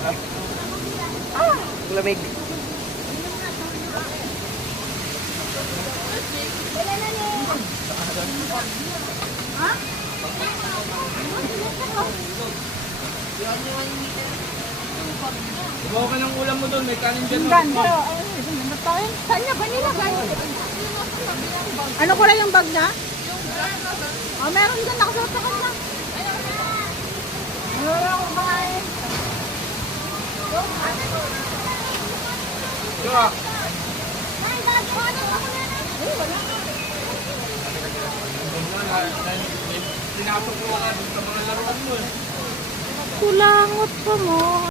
Lamig. Bawa ka ng ulam mo doon, may kanin dyan. Ganda. Saan niya ba nilagay? Ano ko lang yung bag niya? Oh, meron dyan nakasuot sa kanya. Wala ko kumain. Diba? Pinasok mo ka dun sa mga laruan mo eh. Kulangot pa mo.